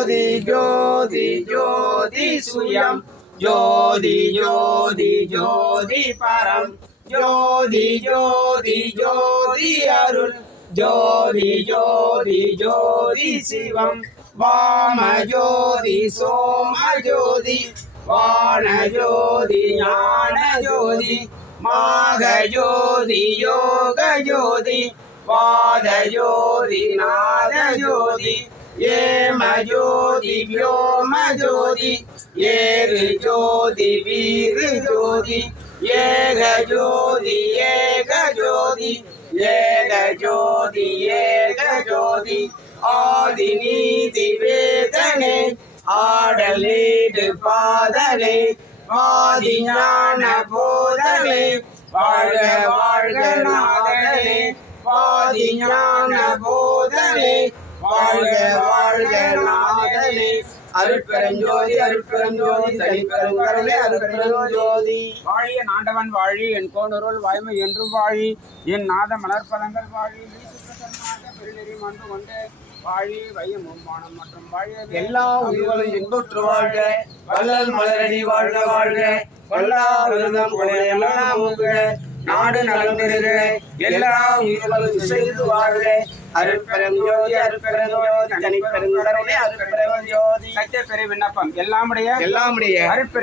ஜோதி ஜோதி ஜோதி சுயம் ஜோதி ஜோதி ஜோதி பரம் ஜோதி ஜோதி ஜோதி அருள் ஜோதி ஜோதி ஜோதி சிவம் வாம ஜோதி சோம ஜோதி வான ஜோதி ஞான ஜோதி மாக ஜோதி யோக ஜோதி வாத ஜோதி நாத ஜோதி ஏம ஜோதி வியோம ஜோதி ஏறு ஜோதி வீரு ஜோதி ஏக ஜோதி ஏக ஜோதி ஏக ஜோதி ஏக ஜோதி ஆதி நீதி வேதனே ஆடல் நீடு பாதனே ஆதி ஞான போதனே வாழ்க வாழ்க நாதனே ஆதி ஞான போதனே வாழ்க வாழ்க நாதனே அருட்பெருஞ்சோதி அருட்பெருஞ்சோதி தனிப்பெருங்கருணை அருட்பெருஞ்சோதி வாழிய நாண்டவன் வாழி என் கோணருள் வாய்மை என்றும் வாழி என் நாத மலர்பதங்கள் வாழி பெருநெறி மன்று கொண்டு வாழி வையமும் வானம் மற்றும் வாழிய எல்லா உயிர்களும் இன்புற்று வாழ்க வள்ளல் மலரடி வாழ்க வாழ்க வல்லா விருதம் எல்லாம் நாடு நலம் பெறுக எல்லா உயிர்களும் செய்து வாழ்க அருட்பெருஞ்சோதி அருட்பெருஞ்சோதி தனிப்பெருங்கருணை அருட்பெருஞ்சோதி சத்திய பெரிய விண்ணப்பம் எல்லாமுடைய எல்லாமுடைய அருட்பெரு